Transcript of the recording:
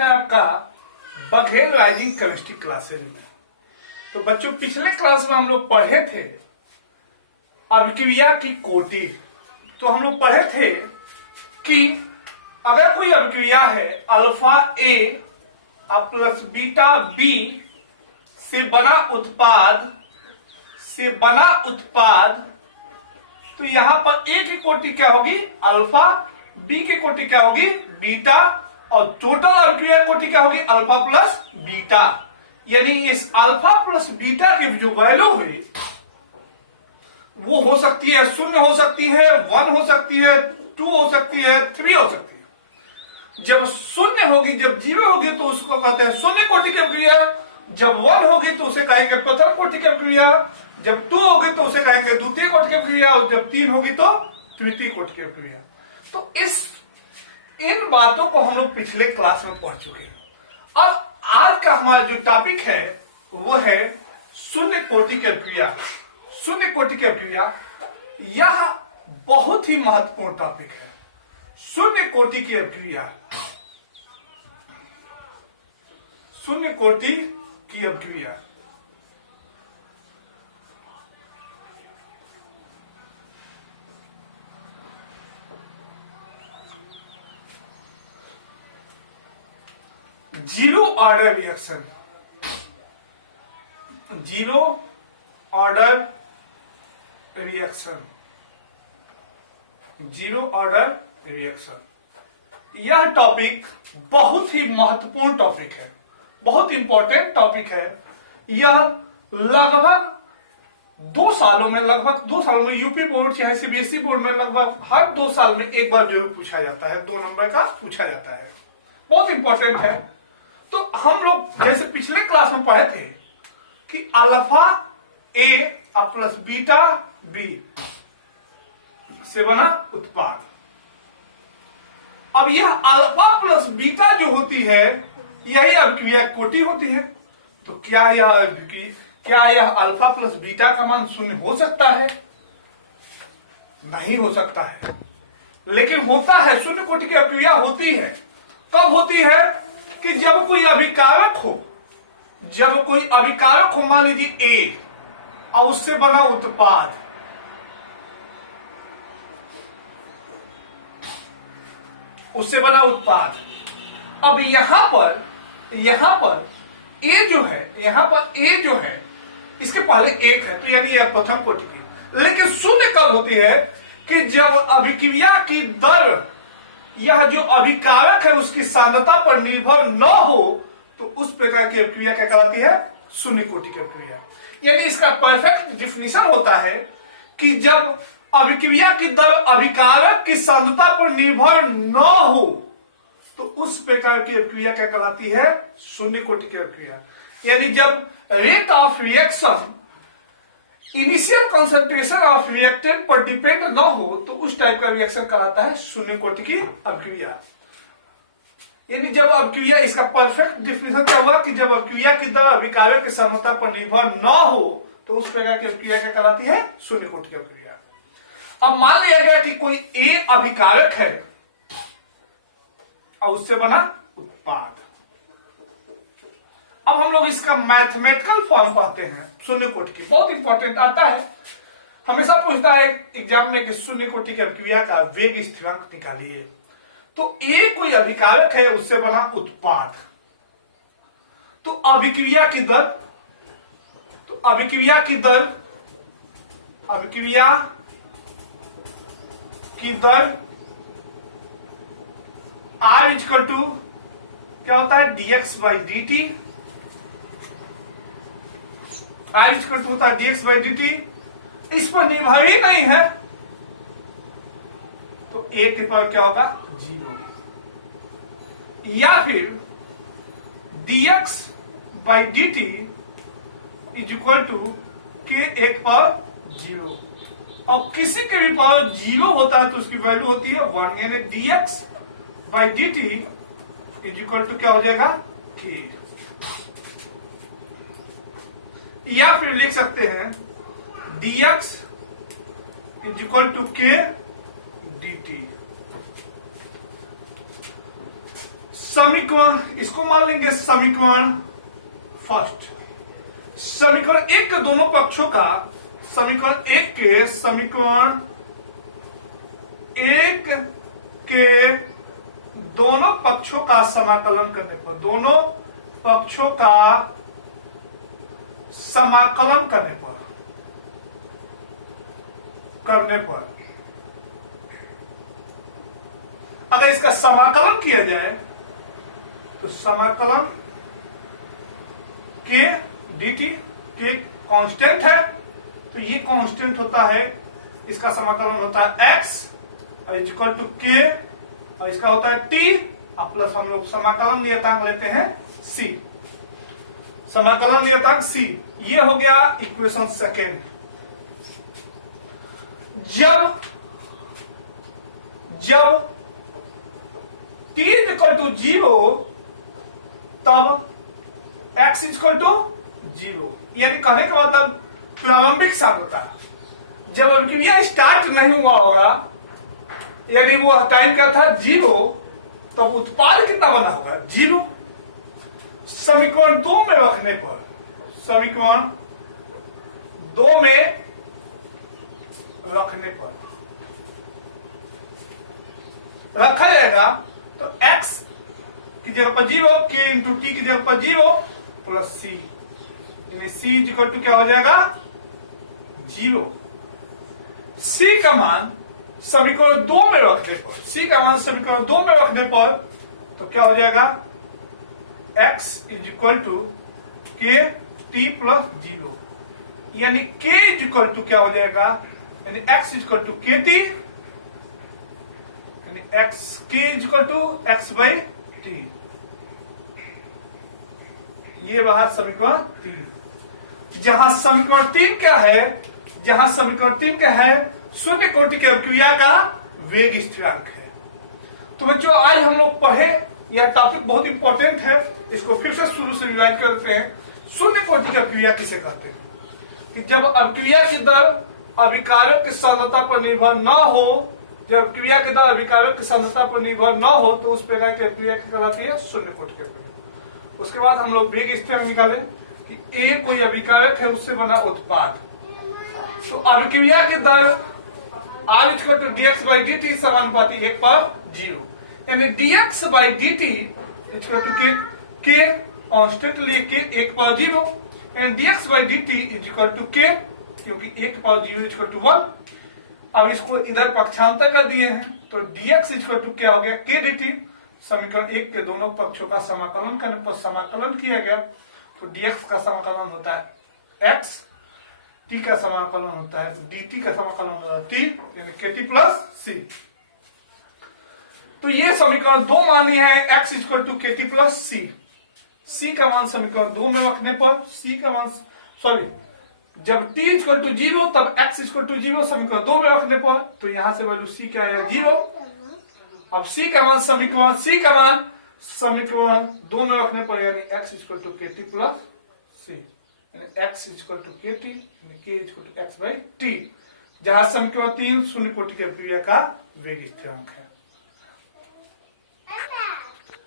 है आपका Baghel rising chemistry classes में। तो बच्चों पिछले क्लास में हम लोग पढ़े थे अभिक्रिया की कोटि। तो हम लोग पढ़े थे कि अगर कोई अभिक्रिया है अल्फा ए प्लस बीटा बी से बना उत्पाद तो यहां पर ए की कोटि क्या होगी अल्फा, बी की कोटि क्या होगी बीटा और टोटल अभिक्रिया कोटि क्या होगी अल्फा प्लस बीटा। यानी इस अल्फा प्लस बीटा की जो वैल्यू हुई वो हो सकती है 0 हो सकती है 1 हो सकती है 2 हो सकती है 3 हो सकती है। जब 0 होगी जब 0 होगी तो उसको कहते हैं शून्य कोटि की अभिक्रिया, जब 1 होगी तो उसे कहेंगे प्रथम कोटि की अभिक्रिया, जब 2 होगी तो उसे कहेंगे द्वितीय कोटि की अभिक्रिया और जब 3 होगी तो तृतीय कोटि की अभिक्रिया। तो इन बातों को हम लोग पिछले क्लास में पढ़ चुके हैं। अब आज का हमारा जो टॉपिक है वो है शून्य कोटि की अभिक्रिया। शून्य कोटि की अभिक्रिया यह बहुत ही महत्वपूर्ण टॉपिक है। शून्य कोटि की अभिक्रिया, शून्य कोटि की अभिक्रिया zero order reaction, zero order reaction, zero order reaction यह टॉपिक बहुत ही महत्वपूर्ण टॉपिक है, बहुत इंपॉर्टेंट टॉपिक है। यह लगभग 2 सालों में यूपी बोर्ड चाहे सीबीएसई बोर्ड में लगभग हर 2 साल में एक बार जरूर पूछा जाता है, 2 नंबर का पूछा जाता है, बहुत इंपॉर्टेंट है। तो हम लोग जैसे पिछले क्लास में पढ़े थे कि अल्फा ए प्लस बीटा बी से बना उत्पाद। अब यह अल्फा प्लस बीटा जो होती है यही अभिक्रिया कोटि होती है। तो क्या यह अल्फा प्लस बीटा का मान 0 हो सकता है? नहीं हो सकता है, लेकिन होता है। शून्य कोटि की अभिक्रिया होती है। कब होती है? कि जब कोई अभिकारक हो, मान लीजिए ए और उससे बना उत्पाद, अब यहां पर ए जो है इसके पहले 1 है तो यानी यह प्रथम कोटि की। लेकिन शून्य कब होती है? कि जब अभिक्रिया की दर यह जो अभिकारक है उसकी सांद्रता पर निर्भर न हो तो उस प्रकार की अभिक्रिया क्या कहलाती है? शून्य कोटि की अभिक्रिया। यानी इसका परफेक्ट डिफिनीशन होता है कि जब अभिक्रिया की दर अभिकारक की सांद्रता पर निर्भर न हो तो उस प्रकार की अभिक्रिया क्या कहलाती है? शून्य कोटि की अभिक्रिया। यानी जब rate of reaction initial concentration of reactant पर डिपेंड न हो तो उस टाइप का रिएक्शन कहलाता है शून्य कोटि की अभिक्रिया। यानी जब अभिक्रिया, इसका परफेक्ट डिफिनीशन क्या हुआ कि जब अभिक्रिया की दर अभिकारक की सांद्रता पर निर्भर न हो तो उस प्रकार की अभिक्रिया क्या कहलाती है? शून्य कोटि की अभिक्रिया। अब मान लिया गया कि कोई ए अभिकारक है और उससे बना उत्पाद। अब हम लोग इसका मैथमेटिकल फॉर्म पढ़ते हैं शून्य कोटि की, बहुत इंपॉर्टेंट आता है, हमेशा पूछता है एग्जाम में कि शून्य कोटि की अभिक्रिया का वेग स्थिरांक निकालिए। तो ए कोई अभिकारक है उससे बना उत्पाद, तो अभिक्रिया की दर R इक्वल टू क्या होता है? dx by dt। R equal to होता है dx बाई dt। इस पर निर्भर ही नहीं है तो a के पावर क्या होगा? 0। या फिर dx by dt is equal to k एक पावर 0। और किसी के भी पावर 0 होता है तो उसकी वैल्यू होती है 1। यानी dx by dt is equal to क्या हो जाएगा? k। या फिर लिख सकते हैं dx is equal to k dt। समीकरण, इसको मान लेंगे समीकरण फर्स्ट। समीकरण एक के दोनों पक्षों का, समीकरण एक के दोनों पक्षों का समाकलन करने पर, दोनों पक्षों का समाकलन करने पर अगर इसका समाकलन किया जाए तो समाकलन के dt, के कांस्टेंट है तो ये कांस्टेंट होता है, इसका समाकलन होता है x इक्वल टू k और इसका होता है t और प्लस हम लोग समाकलन नियतांक लेते हैं c, समाकलन नियतांक c। ये हो गया इक्वेशन सेकेंड। जब t इक्वल टू 0 तब x इक्वल टू 0, यानी कहने का मतलब प्रारंभिक सांद्रता, जब अभिक्रिया स्टार्ट नहीं हुआ होगा, यानी वो टाइम क्या था 0, तब उत्पाद कितना बना होगा 0। समीकरण 2 में रखने पर, समीकरण 2 में रखने पर रखा जाएगा तो x की जगह पर 0, k इंटू टी की जगह पर 0 प्लस c, यानी c इक्वल टू क्या हो जाएगा 0। c का मान समीकरण 2 में रखने पर, c का मान समीकरण 2 में रखने पर तो क्या हो जाएगा x is equal to k T plus 0, यानी k इज इक्वल टू क्या हो जाएगा, यानी x is equal to k t, यानी x k is equal to x by t. ये रहा समीकरण 3। जहां समीकरण 3 क्या है, जहां समीकरण 3 क्या है, शून्य कोटि की अभिक्रिया का वेग स्थिरांक है। तो बच्चों आज हम लोग पढ़े, यह टॉपिक बहुत इंपॉर्टेंट है, इसको फिर से शुरू से रिवाइज करते हैं। शून्य कोटि की अभिक्रिया किसे कहते हैं, कि जब अभिक्रिया की दर अभिकारक की सांद्रता पर निर्भर न हो, जब अभिक्रिया की दर अभिकारक की सांद्रता पर निर्भर न हो तो उस प्रकार की अभिक्रिया की कहलाती है शून्य कोटि की अभिक्रिया। उसके बाद हम लोग वेग स्थिरांक निकाले कि ए कोई अभिकारक है, उससे बना उत्पाद, तो अभिक्रिया की दर r equal to dx by dt समानुपाती 1 पर 0, यानी dx by dt equal to k constant लिए k 1 पर 0, and dx by dt is equal to k, क्योंकि 1 पर 0 इक्वल टू 1। अब इसको इधर पक्षांतर कर दिए हैं तो dx इक्वल टू क्या हो गया k dt। समीकरण 1 के दोनों पक्षों का समाकलन करने पर समाकलन किया गया तो dx का समाकलन होता है x, t का समाकलन होता है dt का समाकलन होता है t, यानी kt प्लस c। तो ये समीकरण 2 मान लिया है x equal to kt plus c। c का मान समीकरण 2 में रखने पर, c का मान जब t इक्वल टू 0 तब x इक्वल टू 0 समीकरण 2 में रखने पर, तो यहां से वैल्यू c क्या है 0। अब c का मान समीकरण 2 में रखने पर, यानी x equal to kt plus c, यानी x इक्वल टू kt, यानी k equal to x by t, जहां समीकरण 3 शून्य कोटि की अभिक्रिया का वेग स्थिरांक है।